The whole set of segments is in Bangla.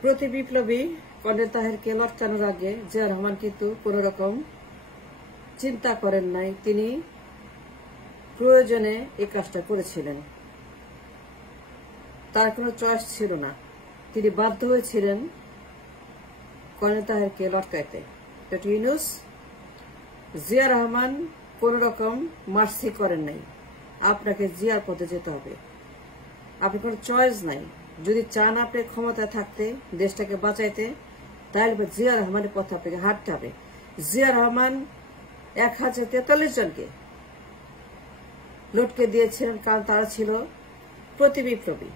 প্রতি বিপ্লবী কর্নেল তাহেরকে লটকানোর আগে জিয়া রহমান কিন্তু কোন রকম চিন্তা করেন নাই। তিনি প্রয়োজনে এই কাজটা করেছিলেন, তার কোনো চয়েস ছিল না। তিনি বাধ্য হয়েছিলেন কর্নেল তাহেরকে লটকাইতে। ডক্টর ইউনূস, জিয়া রহমান কোন রকম মার্সি করেন নাই, আপনাকে জিয়ার পথে যেতে হবে, আপনার কোনো চয়েস নাই। যদি চান আপনি ক্ষমতায় থাকতে, দেশটাকে বাঁচাইতে, তাহলে জিয়া রহমানের পথে আপনাকে হাঁটতে হবে। জিয়া রহমান 1043 জনকে লটকে দিয়েছিলেন, কারণ তারা ছিল প্রতি বিপ্লবী।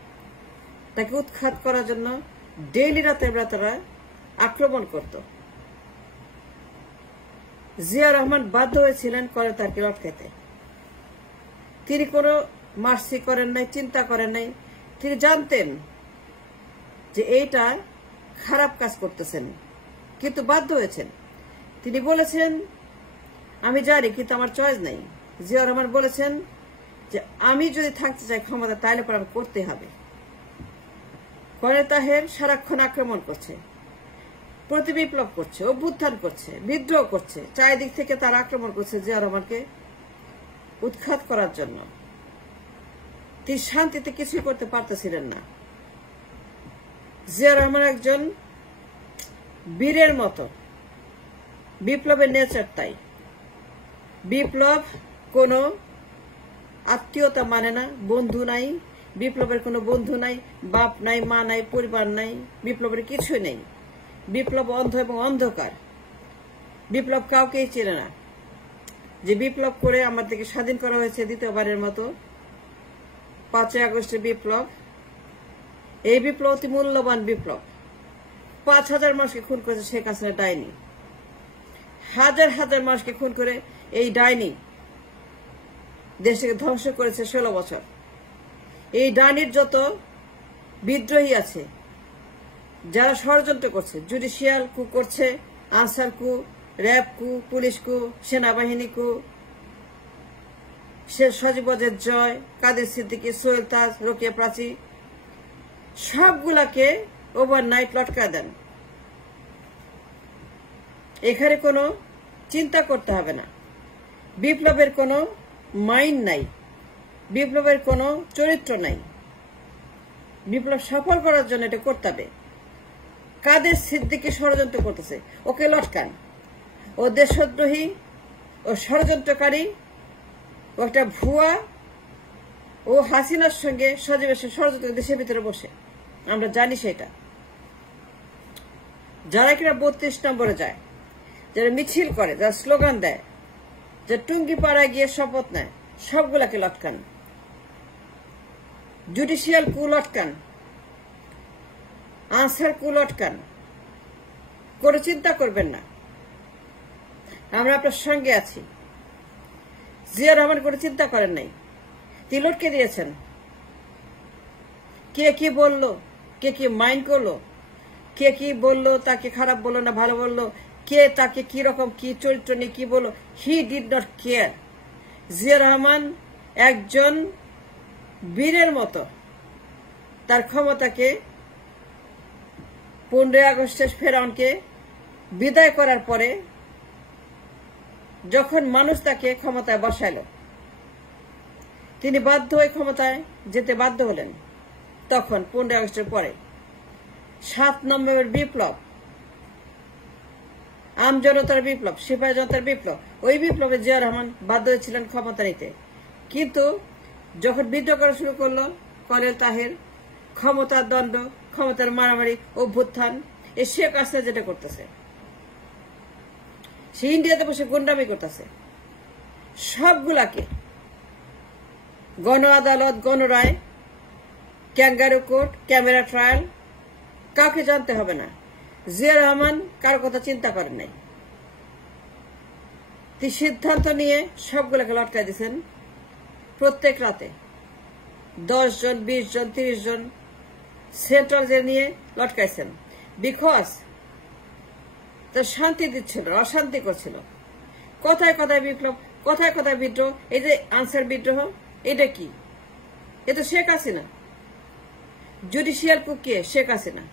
তাকে উৎখাত করার জন্য ডেইলি রাতের বেলা তারা আক্রমণ করত। জিয়া রহমান বাধ্য হয়েছিলেন কর্নেল তাহেরকে লটকাইতে। তিনি কোনো মার্সি করেন নাই, চিন্তা করেন নাই। তিনি জানতেন যে এইটা খারাপ কাজ করতেছেন, কিন্তু বাধ্য হয়েছেন। তিনি বলেছেন, আমি জানি কিন্তু আমার চয়েস নাই। জিয়া রহমান বলেছেন যে আমি যদি থাকতে চাই ক্ষমতা, তাহলে পর আমি করতে হবে। কর্নেল তাহের সারাক্ষণ আক্রমণ করছে, প্রতি বিপ্লব করছে, অভ্যুত্থান করছে, বিদ্রোহ করছে, চারিদিক থেকে তারা আক্রমণ করছে জিয়া রহমানকে উৎখাত করার জন্য। তিনি শান্তিতে কিছুই করতে পারতেছিলেন না। জিয়া রহমান একজন বীরের মতো, বিপ্লবের নেচার তাই। বিপ্লব কোনো আত্মীয়তা মানে না, বন্ধু নাই, বিপ্লবের কোনো বন্ধু নাই, বাপ নাই, মা নাই, পরিবার নাই, বিপ্লবের কিছুই নেই। বিপ্লব অন্ধ এবং অন্ধকার। বিপ্লব কাউকেই চেনে না। যে বিপ্লব করে আমাদেরকে স্বাধীন করা হয়েছে দ্বিতীয়বারের মতো, 5ই আগস্টের বিপ্লব, এই বিপ্লব অতি মূল্যবান বিপ্লব। 5000 মানুষকে খুন করেছে শেখ হাসিনা ডাইনি, হাজার হাজার মানুষকে খুন করে এই ডাইনি দেশকে ধ্বংস করেছে 16 বছর। এই ডাইনির যত বিদ্রোহী আছে, যারা ষড়যন্ত্র করছে, জুডিশিয়াল কু করছে, আনসার কু, র্যাব কু, পুলিশ কু, সেনাবাহিনী কু, সজীব ওয়াজেদ জয়, কাদের সিদ্দিকী, সোহেল তাজ, রোকেয়া প্রাচী, সবগুলাকে ওভারনাইট লটকা দেন। এখানে কোনো চিন্তা করতে হবে না। বিপ্লবের কোনো মাইন্ড নাই, বিপ্লবের কোনো চরিত্র নাই। বিপ্লব সফল করার জন্য এটা করতে হবে। কাদের সিদ্দিকী ষড়যন্ত্র করতেছে, ওকে লটকান। ও দেশদ্রোহী, ও ষড়যন্ত্রকারী, ও একটা ভুয়া, ও হাসিনার সঙ্গে সজীবের ষড়যন্ত্র দেশের ভিতরে বসে, আমরা জানি সেটা। যারা কিনা 32 নম্বরে যায়, যারা মিছিল করে, যারা স্লোগান দেয়, যারা টুঙ্গি পাড়ায় গিয়ে শপথ নেয়, সবগুলাকে লটকান। জুডিশিয়াল কু লটকান, আনসার কু লটকান। করে চিন্তা করবেন না, আমরা আপনার সঙ্গে আছি। জিয়া রহমান করে চিন্তা করেন নাই, তিনি লটকে দিয়েছেন। কে কি বললো, কে কি মাইন্ড করলো, কে কি বললো, তাকে খারাপ বললো না ভালো বললো, কে তাকে কি রকম কি চরিত্র নিয়ে কি বললো, he did not care. Zia Rahman একজন বীরের মতো তার ক্ষমতাকে 15 আগস্টের ফেরাউনকে বিদায় করার পরে, যখন মানুষ তাকে ক্ষমতায় বসাইল, তিনি বাধ্য হয়ে ক্ষমতায় যেতে বাধ্য হলেন। তখন 15 আগস্টের পরে 7 নভেম্বর বিপ্লব, আমজনতার বিপ্লব, সিপাহী জনতার বিপ্লব, ওই বিপ্লবে জিয়া রহমান বাধ্য হয়েছিলেন ক্ষমতা নিতে। কিন্তু যখন বিদ্রোহ করা শুরু করলো কর্নেল তাহের, ক্ষমতার দণ্ড, ক্ষমতার মারামারি, অভ্যুত্থান, এই শেখ হাসিনা যেটা করতেছে, সে ইন্ডিয়াতে বসে গুন্ডামি করতেছে, সবগুলাকে গণ আদালত, গণরায়, ক্যাঙ্গারু কোর্ট, ক্যামেরা ট্রায়াল, কাউকে জানতে হবে না। জিয়া রহমান কারো কথা চিন্তা করেন নাই। তিনি সিদ্ধান্ত নিয়ে সবগুলোকে লটকাই দিয়েছেন। প্রত্যেক রাতে 10 জন, 20 জন, 30 জন সেন্ট্রাল জেল নিয়ে লটকাইছেন। বিকজ তার শান্তি দিচ্ছিল, অশান্তি করছিল। কথায় কথায় বিপ্লব, কথায় কথায় বিদ্রোহ। এই যে আনসার বিদ্রোহ, এটা কি? এ তো শেখ হাসিনা। জুডিশিয়াল কু কে? শেখ হাসিনা।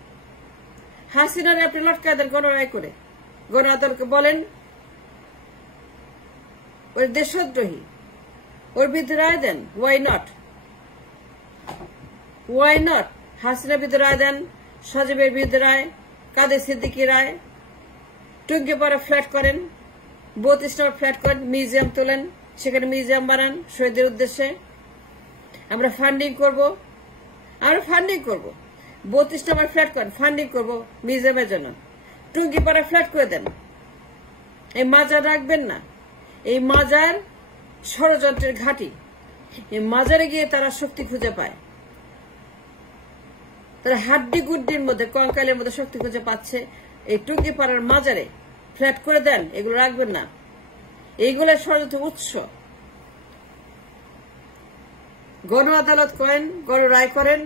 হাসিনারে আপনি লটকায় দেন গণরায় করে, গণ আদালতকে বলেন ওর দেশদ্রোহী, ওর বিরুদ্ধে রায় দেন। Why not? Why not? Hasina বিরুদ্ধে রায় দেন, সজীবের বিরুদ্ধে রায়, কাদের সিদ্দিকী রায়, টুঙ্গিপাড়া ফ্ল্যাট করেন, 32 নম্বর ফ্ল্যাট করেন, মিউজিয়াম তোলেন, সেখানে মিউজিয়াম বানান শহীদদের উদ্দেশ্যে। আমরা ফান্ডিং করব, 32 নম্বর ফ্ল্যাট করেন, ফান্ডিং করব মিউজিয়ামের জন্য। টুঙ্গিপাড়া ফ্ল্যাট করে দেন। এই মাজার রাখবেন না, এই মাজার ষড়যন্ত্রের ঘাঁটি। এই মাজারে গিয়ে তারা শক্তি খুঁজে পায়, তারা হাড্ডি গুড্ডির মধ্যে, কঙ্কালের মধ্যে শক্তি খুঁজে পাচ্ছে। এই টুঙ্গিপাড়ার মাজারে ফ্ল্যাট করে দেন, এগুলো রাখবেন না। এইগুলো ষড়যন্ত্রের উৎস। গণ আদালত করেন, গণ রায় করেন,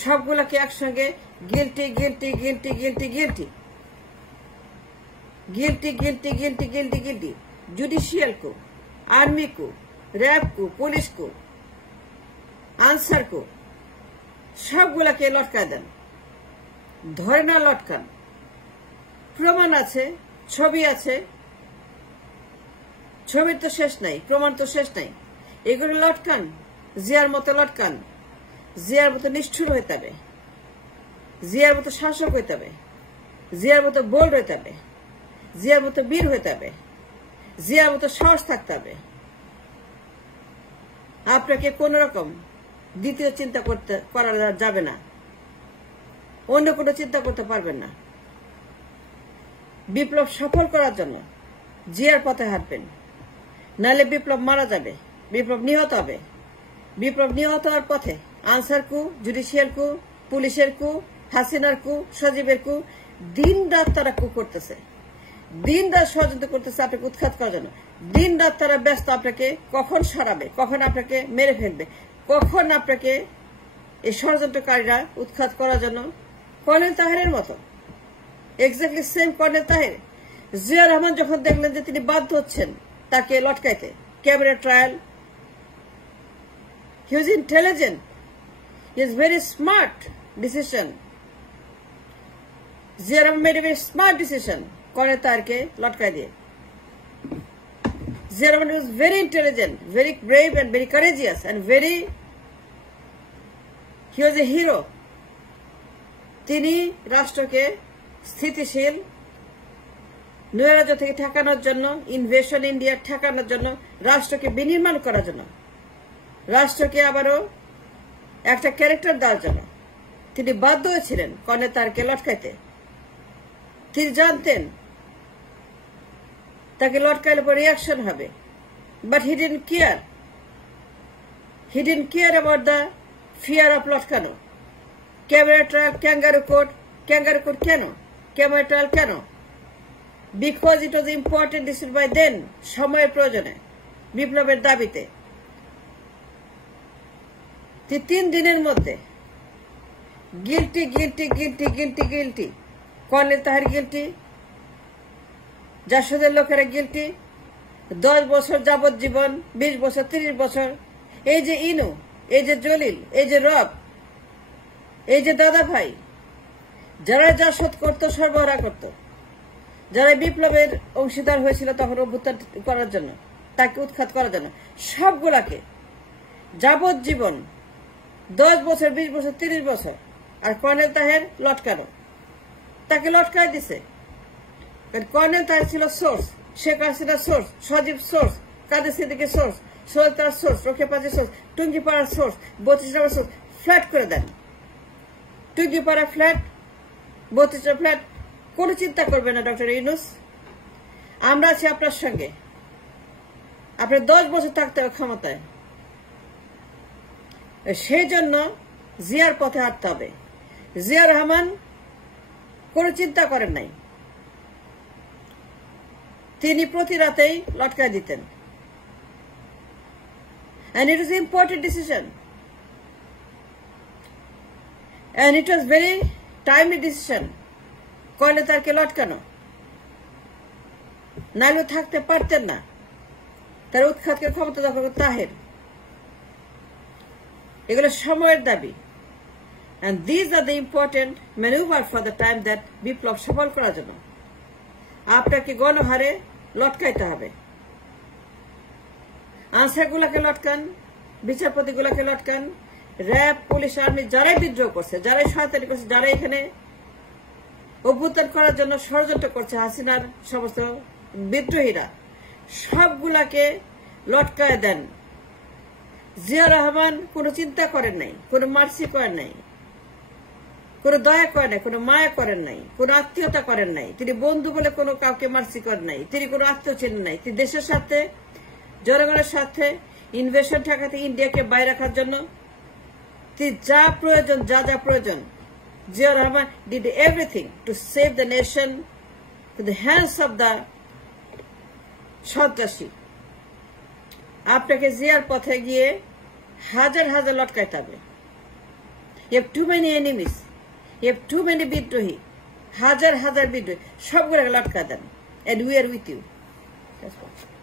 সবগুলাকে একসঙ্গে guilty guilty guilty guilty guilty guilty guilty guilty guilty guilty judicial को, आर्मी को, रैब को, पुलिस को, आंसर को सबगुलाके लटका देन। धरे ना लटकान, प्रमाण आछे, छवि आछे, छवि तो शेष नहीं, प्रमाण तो शेष नहीं। एगुलो लटकान, जियार मतो लटकान, जियार मतो निष्ठुर हইতে হবে, जियार मतो शासक হইতে হবে, जियार मतो बोल्ड হইতে হবে, জিয়ার মতো বীর হইতে হবে, জিয়ার মতো সাহস থাকতে হবে। আপনাকে কোন রকম দ্বিতীয় চিন্তা করা যাবে না, অন্য কোনো চিন্তা করতে পারবেন না। বিপ্লব সফল করার জন্য জিয়ার পথে হাঁটবেন, নাহলে বিপ্লব মারা যাবে, বিপ্লব নিহত হবে। বিপ্লব নিহত হওয়ার পথে আনসার কু, জুডিশিয়াল কু, পুলিশের কু, হাসিনার কু, সজীবের কু, দিন রাত তারা কু করতেছে, দিন রাত ষড়যন্ত্র করতেছে আপনাকে উৎখাত করার জন্য। দিন রাত তারা ব্যস্ত আপনাকে কখন সরাবে, কখন আপনাকে মেরে ফেলবে, কখন আপনাকে এই ষড়যন্ত্রকারীরা উৎখাত করার জন্য। কর্নেল তাহেরের মতো, exactly same colonel Taher. Zia Rahman যখন দেখলেন যে তিনি বাধ্য হচ্ছেন তাকে লটকাইতে, cabinet trial, he was intelligent, he is very smart decision. Zia Rahman made a very smart decision colonel তাহেরকে লটকাই দিয়ে। Zia Rahman was very intelligent, very brave and very courageous and very, he was a hero. তিনি রাষ্ট্রকে স্থিতিশীল, নৈরাজ্য থেকে ঠেকানোর জন্য, ইনভেশন ইন্ডিয়া ঠেকানোর জন্য, রাষ্ট্রকে বিনির্মাণ করার জন্য, রাষ্ট্রকে আবারও একটা ক্যারেক্টার দেওয়ার জন্য তিনি বাধ্য হয়েছিলেন কর্নেল তাহেরকে লটকাইতে। তিনি জানতেন তাকে লটকাইলে পর রিয়াকশন হবে, but he didn't care, he didn't care about the fear of লটকানো। ক্যাবিনেট ট্রায়াল, ক্যাঙ্গারু কোর্ট কেন, ক্যাবিনেট ট্রায়াল কেন? Because it was important decision by then, সময়ের প্রয়োজনে, বিপ্লবের দাবিতে। 3 দিনের মধ্যে guilty guilty guilty guilty guilty, colonel Taher guilty, জাসদের লোকেরা গিল্টি, 10 বছর যাবজ্জীবন, 20 বছর, 30 বছর। এই যে ইনু, এই যে জলিল, এই যে রব, এই যে দাদা ভাই, যারা জাসদ করত, সরবরাহ করত, যারা বিপ্লবের অংশীদার হয়েছিল তখন অভ্যুত্থান করার জন্য, তাকে উৎখাত করার জন্য, সবগুলাকে যাবজ্জীবন, 10 বছর, 20 বছর, 30 বছর। আর কর্নেল তাহের লটকানো, তাকে লটকায় দিছে। কর্নেল তাহের ছিল সোর্স, শেখ হাসিনা সোর্স, সজীব সোর্স, কাদের সিদ্দিকী সোর্স, সোহেল তার সোর্স, রোকেপাজি সোর্স, টুঙ্গিপাড়ার সোর্স, 32 নম্বর সোর্স। ফ্ল্যাট করে দেন, টুঙ্গিপাড়া ফ্ল্যাট, 32 ফ্ল্যাট। কোনো চিন্তা করবে না ডক্টর ইউনূস, আমরা আছি আপনার সঙ্গে। আপনার 10 বছর থাকতে হবে ক্ষমতায়, সেই জন্য জিয়ার পথে হাঁটতে হবে। জিয়া রহমান কোনো চিন্তা করেন নাই, তিনি প্রতি রাতেই লটকায় দিতেন। And it was an important decision. And it was very timely decision. Colonel তাহেরকে লটকানো, নাইলে থাকতে পারতেন না। তার উৎখাতকে ক্ষমতা দখল করতে তাহের। এগুলো সময়ের দাবি। And these are the important maneuver for the time that বিপ্লব সফল করার জন্য আপনাকে গণহারে লটকাইতে হবে। আনসারগুলোকে লটকান, বিচারপতিগুলোকে লটকান, র্যাব, পুলিশ, আর্মি যারাই বিদ্রোহ করছে, যারাই শয়তানি করছে, যারা এখানে অভ্যুত্থান করার জন্য ষড়যন্ত্র করছে, হাসিনার সমস্ত বিদ্রোহীরা, সবগুলাকে লটকায় দেন। জিয়া রহমান কোনো চিন্তা করেন নাই, কোনো মার্সি করেন নাই, কোনো দয়া করেন নাই, কোনো মায়া করেন নাই, কোনো আত্মীয়তা করেন নাই। তিনি বন্ধু বলে কোনো কাউকে মার্সি করেন নাই, তিনি কোনো আত্মীয় চেনেন নাই। তিনি দেশের সাথে, জনগণের সাথে ইনভেশন ঠেকাতে, ইন্ডিয়াকে বাইরে রাখার জন্য তিনি যা প্রয়োজন, যা যা প্রয়োজন, Zia Rahman did everything to save the nation to the hands of the সন্ত্রাসী। আপনাকে জিয়ার পথে গিয়ে হাজার হাজার লটকাইতে হবে। You have too many enemies. You have too many বিদ্রোহী, হাজার হাজার বিদ্রোহী, সবগুলো লটকা দেন। And we are with you. That's all.